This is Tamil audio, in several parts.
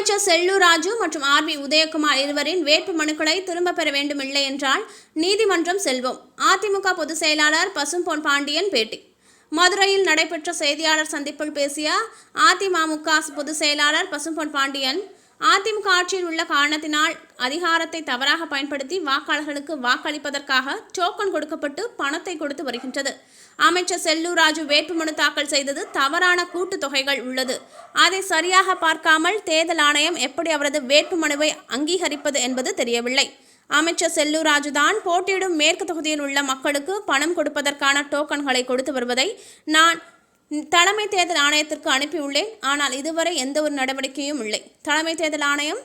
அமைச்சர் செல்லூர் ராஜு மற்றும் ஆர் பி உதயகுமார் இருவரின் வேட்பு மனுக்களை திரும்ப பெற வேண்டும் இல்லை என்றால் நீதிமன்றம் செல்வோம். அதிமுக பொதுச் செயலாளர் பசும்பொன் பாண்டியன் பேட்டி. மதுரையில் நடைபெற்ற செய்தியாளர் சந்திப்பில் பேசிய அதிமுக பொதுச் செயலாளர் பசும்பொன் பாண்டியன் அதிமுக ஆட்சியில் உள்ள காரணத்தினால் அதிகாரத்தை தவறாக பயன்படுத்தி வாக்காளர்களுக்கு வாக்களிப்பதற்காக டோக்கன் கொடுக்கப்பட்டு பணத்தை கொடுத்து வருகின்றது. அமைச்சர் செல்லூர் ராஜு வேட்புமனு தாக்கல் செய்தது தவறான கூட்டுத் தொகைகள் உள்ளது. அதை சரியாக பார்க்காமல் தேர்தல் ஆணையம் எப்படி அவரது வேட்புமனுவை அங்கீகரிப்பது என்பது தெரியவில்லை. அமைச்சர் செல்லூர் ராஜுதான் போட்டியிடும் மேற்கு தொகுதியில் உள்ள மக்களுக்கு பணம் கொடுப்பதற்கான டோக்கன்களை கொடுத்து வருவதை நான் தலைமை தேர்தல் ஆணையத்திற்கு அனுப்பியுள்ளேன். ஆனால் இதுவரை எந்த ஒரு நடவடிக்கையும் இல்லை. தலைமை தேர்தல் ஆணையம்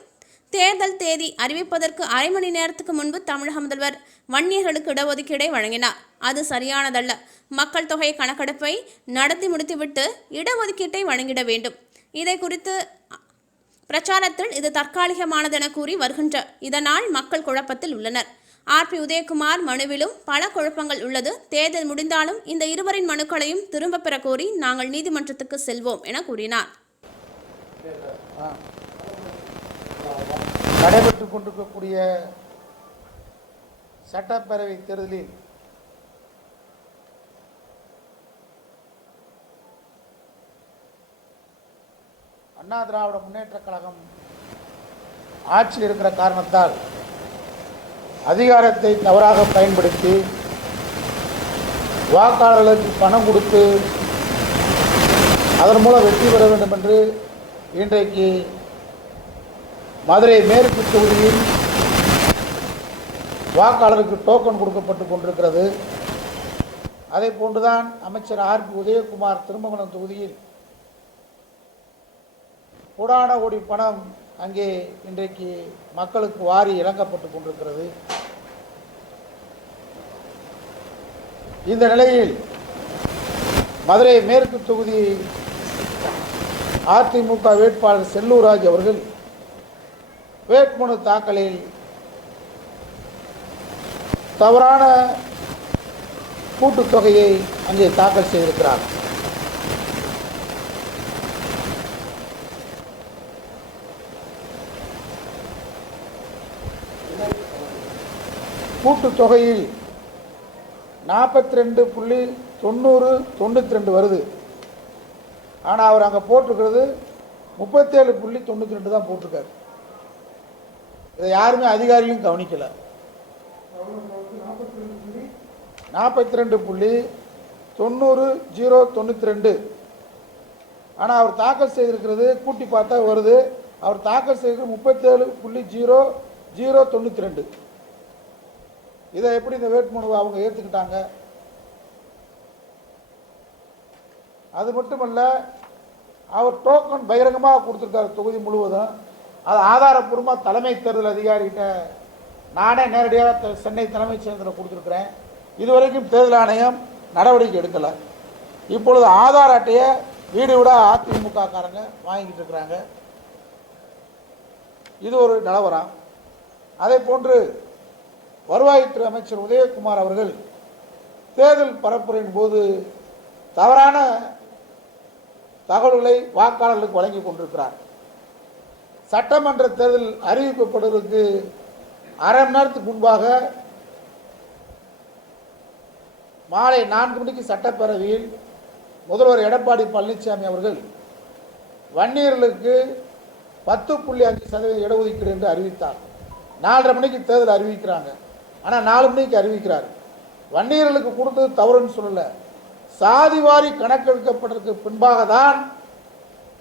தேர்தல் தேதி அறிவிப்பதற்கு அரை மணி நேரத்துக்கு முன்பு தமிழக முதல்வர் வன்னியர்களுக்கு இடஒதுக்கீடை வழங்கினார். அது சரியானதல்ல. மக்கள் தொகை கணக்கெடுப்பை நடத்தி முடித்துவிட்டு இடஒதுக்கீட்டை வழங்கிட வேண்டும். இதை குறித்து பிரச்சாரத்தில் இது தற்காலிகமானதென கூறி வருகின்ற இதனால் மக்கள் குழப்பத்தில் உள்ளனர். ஆர் பி உதயகுமார் மனுவிலும் பல குழப்பங்கள் உள்ளது. தேர்தல் முடிந்தாலும் இந்த இருவரின் மனுக்களையும் திரும்ப பெற கோரி நாங்கள் நீதிமன்றத்துக்கு செல்வோம் என கூறினார். நடைபெற்றுக் கொண்டிருக்கக்கூடிய சட்டப்பேரவை தேர்தலில் அண்ணா திராவிட முன்னேற்ற கழகம் ஆட்சியில் இருக்கிற காரணத்தால் அதிகாரத்தை தவறாக பயன்படுத்தி வாக்காளர்களுக்கு பணம் கொடுத்து அதன் மூலம் வெற்றி பெற வேண்டும் என்று இன்றைக்கு மதுரை மேற்கு தொகுதியில் வாக்காளருக்கு டோக்கன் கொடுக்கப்பட்டு கொண்டிருக்கிறது. அதே போன்றுதான் அமைச்சர் ஆர் பி உதயகுமார் திருமங்கலம் தொகுதியில் கோடான கோடி பணம் அங்கே இன்றைக்கு மக்களுக்கு வாரி இழங்கப்பட்டு கொண்டிருக்கிறது. இந்த நிலையில் மதுரை மேற்கு தொகுதி அதிமுக வேட்பாளர் செல்லூராஜ் அவர்கள் வேட்புமனு தாக்கலில் தவறான கூட்டுத்தொகையை அங்கே தாக்கல் செய்திருக்கிறார். கூட்டுத் தொகையில் நாற்பத்தி ரெண்டு புள்ளி தொண்ணூறு தொண்ணூற்றி ரெண்டு வருது. ஆனால் அவர் அங்கே போட்டிருக்கிறது முப்பத்தேழு புள்ளி தொண்ணூற்றி ரெண்டு தான் போட்டிருக்காரு. இதை யாருமே அதிகாரிகளும் கவனிக்கலை. நாற்பத்தி ரெண்டு புள்ளி தொண்ணூறு ஜீரோ தொண்ணூற்றி ரெண்டு ஆனால் அவர் தாக்கல் செய்திருக்கிறது கூட்டி பார்த்தா வருது. அவர் தாக்கல் செய்திருக்கிறது முப்பத்தேழு புள்ளி ஜீரோ ஜீரோ தொண்ணூற்றி ரெண்டு இதை எப்படி இந்த வேட்புமனுவை அவங்க ஏற்றுக்கிட்டாங்க அது மட்டுமல்ல அவர் டோக்கன் பகிரங்கமாக கொடுத்துருக்காரு தொகுதி முழுவதும். அது ஆதாரப்பூர்வமாக தலைமை தேர்தல் அதிகாரிகிட்ட நானே நேரடியாக சென்னை தலைமைச் செயலத்தில் கொடுத்துருக்குறேன். இதுவரைக்கும் தேர்தல் ஆணையம் நடவடிக்கை எடுக்கலை. இப்பொழுது ஆதார் அட்டையை வீடு விட அதிமுக காரங்க வாங்கிக்கிட்டு இருக்கிறாங்க. இது ஒரு நிலவரம். அதே போன்று வருவாய்த்துறை அமைச்சர் உதயகுமார் அவர்கள் தேர்தல் பரப்புரையின் போது தவறான தகவல்களை வாக்காளர்களுக்கு வழங்கி கொண்டிருக்கிறார். சட்டமன்ற தேர்தல் அறிவிக்கப்படுவதற்கு அரை மணி நேரத்துக்கு முன்பாக மாலை நான்கு மணிக்கு சட்டப்பேரவையில் முதல்வர் எடப்பாடி பழனிசாமி அவர்கள் வன்னியர்களுக்கு பத்து புள்ளி அஞ்சு சதவீதம் இடஒதுக்கீடு என்று அறிவித்தார். நாலரை மணிக்கு தேர்தல் அறிவிக்கிறாங்க. ஆனால் நாலு மணிக்கு அறிவிக்கிறார். வன்னியர்களுக்கு கொடுத்தது தவறுன்னு சொல்லலை. சாதிவாரி கணக்கெடுக்கப்பட்டதற்கு பின்பாக தான்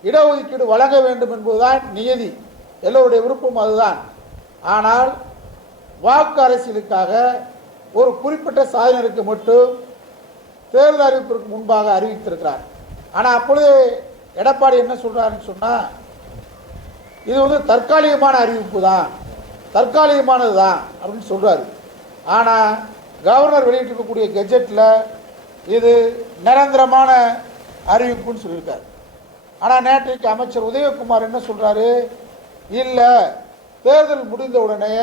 இடஒதுக்கீடு வழங்க வேண்டும் என்பதுதான் நியதி. எல்லோருடைய விருப்பம் அதுதான். ஆனால் வாக்கு அரசியலுக்காக ஒரு குறிப்பிட்ட சாதனருக்கு மட்டும் தேர்தல் அறிவிப்பிற்கு முன்பாக அறிவித்திருக்கிறார். ஆனால் அப்பொழுது எடப்பாடி என்ன சொல்கிறாருன்னு சொன்னால் இது வந்து தற்காலிகமான அறிவிப்பு தான் தற்காலிகமானது தான் அப்படின்னு சொல்கிறாரு ஆனால் கவர்னர் வெளியிட்டிருக்கக்கூடிய கெஜெட்டில் இது நிரந்தரமான அறிவிப்புன்னு சொல்லியிருக்காரு. ஆனால் நேற்றைக்கு அமைச்சர் உதயகுமார் என்ன சொல்கிறாரு இல்லை தேர்தல் முடிந்த உடனே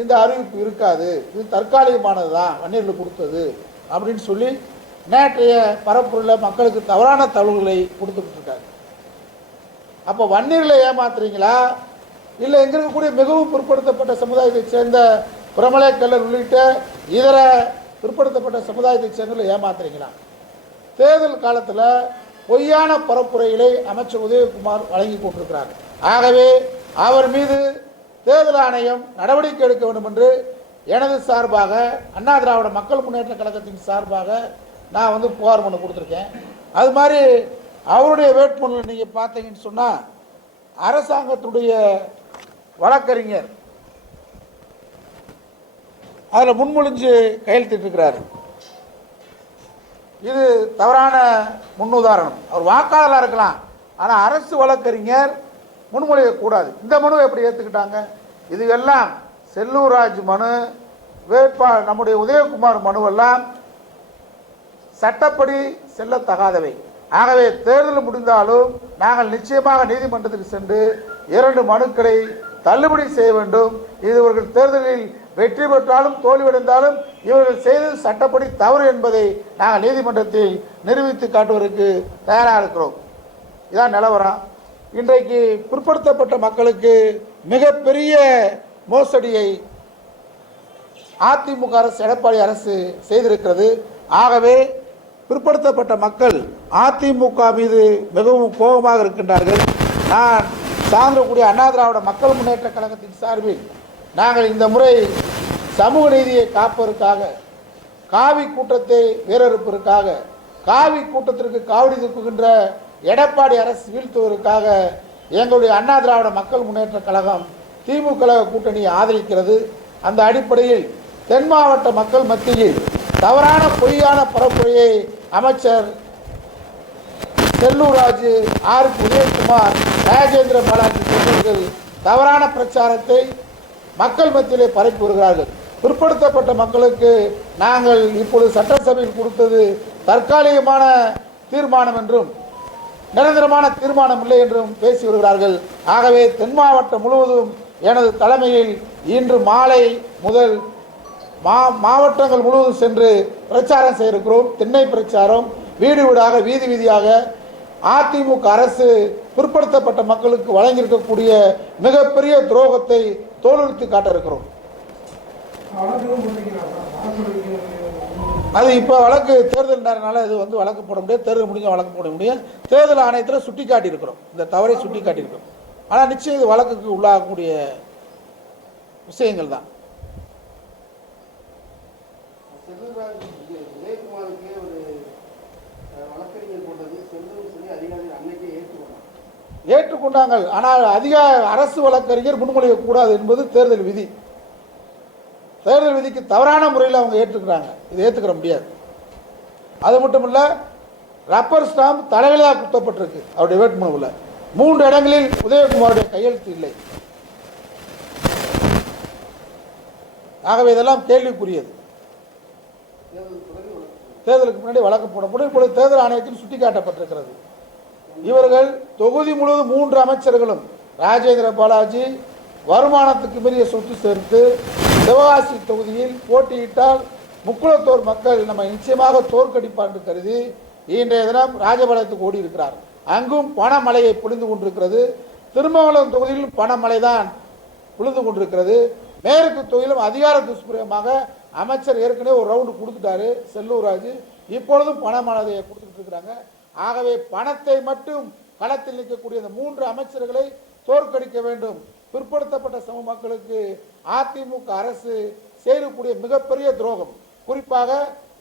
இந்த அறிவிப்பு இருக்காது. இது தற்காலிகமானது தான் வன்னியர்கள் கொடுத்தது அப்படின்னு சொல்லி நேற்றைய பரப்புரையில் மக்களுக்கு தவறான தகவல்களை கொடுத்துக்கிட்டு அப்போ வன்னியர்களை ஏமாத்துறீங்களா? இல்லை எங்க இருக்கக்கூடிய மிகவும் பிற்படுத்தப்பட்ட சமுதாயத்தைச் சேர்ந்த பிரமலை கல்லர் உள்ளிட்ட இதர பிற்படுத்தப்பட்ட சமுதாயத்தைச் சேர்ந்த ஏமாத்துறீங்களா? தேர்தல் காலத்தில் பொய்யான பரப்புரைகளை அமைச்சர் உதயகுமார் வழங்கி கொண்டிருக்கிறார். ஆகவே அவர் மீது தேர்தல் ஆணையம் நடவடிக்கை எடுக்க வேண்டும் என்று எனது சார்பாக அண்ணா திராவிட மக்கள் முன்னேற்ற கழகத்தின் சார்பாக நான் வந்து புகார் மனு கொடுத்துருக்கேன். அது மாதிரி அவருடைய வேட்புமனு நீங்கள் பார்த்தீங்கன்னு சொன்னால் அரசாங்கத்துடைய வழக்கறிஞர் அதில் முன்மொழிஞ்சு கையெழுத்திட்டிருக்கிறாரு இது தவறான முன்னுதாரணம். அவர் வாக்காளராக இருக்கலாம். ஆனால் அரசு வழக்கறிஞர் முன்மொழியக்கூடாது இந்த மனுவை எப்படி ஏற்றுக்கிட்டாங்க இது எல்லாம் செல்லூர்ராஜ் மனு வேட்பாளர் நம்முடைய உதயகுமார் மனுவெல்லாம் சட்டப்படி செல்லத்தகாதவை. ஆகவே தேர்தல் முடிந்தாலும் நாங்கள் நிச்சயமாக நீதிமன்றத்துக்கு சென்று இரண்டு மனுக்களை தள்ளுபடி செய்ய வேண்டும். இது இவர்கள் தேர்தலில் வெற்றி பெற்றாலும் தோல்வியடைந்தாலும் இவர்கள் செய்தது சட்டப்படி தவறு என்பதை நாங்கள் நீதிமன்றத்தில் நிரூபித்து காட்டுவதற்கு தயாராக இருக்கிறோம். இதான் நிலவரம். இன்றைக்கு பிற்படுத்தப்பட்ட மக்களுக்கு மிகப்பெரிய மோசடியை அதிமுக அரசு எடப்பாடி அரசு செய்திருக்கிறது. ஆகவே பிற்படுத்தப்பட்ட மக்கள் அதிமுக மீது மிகவும் கோபமாக இருக்கின்றார்கள். நான் சார்ந்தக்கூடிய அண்ணா திராவிட மக்கள் முன்னேற்ற கழகத்தின் சார்பில் நாங்கள் இந்த முறை சமூக நீதியை காப்பதற்காக காவி கூட்டத்தை வேறறுப்பதற்காக காவி கூட்டத்திற்கு காவடி தூக்குகின்ற எடப்பாடி அரசு வீழ்த்துவதற்காக எங்களுடைய அண்ணா திராவிட மக்கள் முன்னேற்ற கழகம் திமுக கூட்டணியை ஆதரிக்கிறது. அந்த அடிப்படையில் தென் மாவட்ட மக்கள் மத்தியில் தவறான பொய்யான பரப்புரையை அமைச்சர் செல்லூர் ராஜு ஆர் உதயகுமார் ராஜேந்திர பாலாஜி போன்றவர்கள் தவறான பிரச்சாரத்தை மக்கள் மத்தியிலே பரப்பி வருகிறார்கள். பிற்படுத்தப்பட்ட மக்களுக்கு நாங்கள் இப்பொழுது சட்டசபையில் கொடுத்தது தற்காலிகமான தீர்மானம் என்றும் நிரந்தரமான தீர்மானம் இல்லை என்றும் பேசி வருகிறார்கள். ஆகவே தென் மாவட்டம் முழுவதும் எனது தலைமையில் இன்று மாலை முதல் மா மாவட்டங்கள் முழுவதும் சென்று பிரச்சாரம் செய்திருக்கிறோம். திண்ணை பிரச்சாரம் வீடு வீடாக வீதி வீதியாக அதிமுக அரசு பிற்படுத்தப்பட்ட மக்களுக்கு வழங்கியிருக்கக்கூடிய மிகப்பெரிய துரோகத்தை தோலுரித்து காட்ட இருக்கிறோம். அது இப்போ வழக்கு தேர்தல் நேரனால இது வந்து வழக்கு போட முடியாது தேர்தல் முடிஞ்ச வழக்கு போட முடியும். தேர்தல் ஆணையத்தில் சுட்டி காட்டியிருக்கிறோம். இந்த தவறை சுட்டி காட்டியிருக்கிறோம். ஆனால் நிச்சயம் இது வழக்குக்கு உள்ளாகக்கூடிய விஷயங்கள் தான் ஏற்றுக்கொண்டாங்கள் ஆனால் அதிகார அரசு வழக்கறிஞர் முன்மொழியக்கூடாது என்பது தேர்தல் விதி. தேர்தல் விதிக்கு தவறான முறையில் அவங்க ஏற்றுக்கிறாங்க. இது ஏற்றுக்கிற முடியாது. அது மட்டும் இல்லை ரப்பர் ஸ்டாம்ப் தலைவலியாக குத்தப்பட்டிருக்கு. அவருடைய வேட்புமனுவில் மூன்று இடங்களில் உதயகுமாருடைய கையெழுத்து இல்லை. ஆகவே இதெல்லாம் கேள்விக்குரியது. தேர்தலுக்கு முன்னாடி வழக்கு போடப்படும். இப்பொழுது தேர்தல் ஆணையத்தில் சுட்டிக்காட்டப்பட்டிருக்கிறது. இவர்கள் தொகுதி முழுவதும் மூன்று அமைச்சர்களும் ராஜேந்திர பாலாஜி வருமானத்துக்கு மீறிய சொத்து சேர்த்து சிவகாசி தொகுதியில் போட்டியிட்டால் முக்குளத்தோர் மக்கள் நம்ம நிச்சயமாக தோற்கடிப்பார் என்று கருதி இன்றைய தினம் ராஜபாளையத்துக்கு ஓடி இருக்கிறார் அங்கும் பணமழையை பொழிந்து கொண்டிருக்கிறது. திருமங்கலம் தொகுதியிலும் பணமழை தான் விழுந்து கொண்டிருக்கிறது. மேற்கு தொகுதியிலும் அதிகார துஷ்பிரயமாக அமைச்சர் ஏற்கனவே ஒரு ரவுண்டு கொடுத்துட்டாரு செல்லூர் ராஜு. இப்பொழுதும் பணமழையை கொடுத்துட்டு இருக்கிறாங்க. ஆகவே பணத்தை மட்டும் களத்தில் நிற்கக்கூடிய இந்த மூன்று அமைச்சர்களை தோற்கடிக்க வேண்டும். பிற்படுத்தப்பட்ட சமூக மக்களுக்கு அதிமுக அரசு செய்யக்கூடிய மிகப்பெரிய துரோகம். குறிப்பாக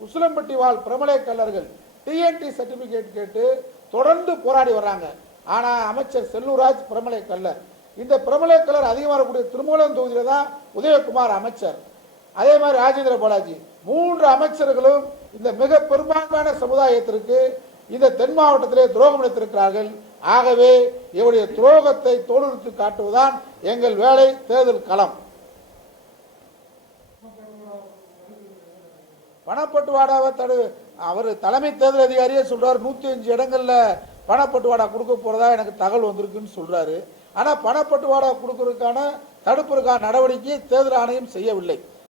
உசிலம்பட்டி வாழ் பிரமலை கல்லர்கள் டிஎன்டி சர்டிபிகேட் கேட்டு தொடர்ந்து போராடி வர்றாங்க. ஆனால் அமைச்சர் செல்லூராஜ் பிரமலை கல்லர் இந்த பிரமலை கல்லர் அதிகமாக இருக்கக்கூடிய திருமூலம் தொகுதியில் தான் உதயகுமார் அமைச்சர். அதே மாதிரி ராஜேந்திர பாலாஜி. மூன்று அமைச்சர்களும் இந்த மிக பெரும்பான்மையான சமுதாயத்திற்கு இந்த தென் மாவட்டத்திலே துரோகம் இழைத்திருக்கிறார்கள் ஆகவே இவருடைய துரோகத்தை தோலுரித்து காட்டுவதுதான் எங்கள் வேலை தேர்தல் களம். பணப்பட்டுவாடாவை தடு அவர் தலைமை தேர்தல் அதிகாரியே சொல்றார் நூத்தி அஞ்சு இடங்கள்ல பணப்பட்டுவாடா கொடுக்க போறதா எனக்கு தகவல் வந்திருக்குன்னு சொல்றாரு. ஆனா பணப்பட்டுவாடா கொடுக்கறதுக்கான தடுப்பதற்கான நடவடிக்கையை தேர்தல் ஆணையம் செய்யவில்லை.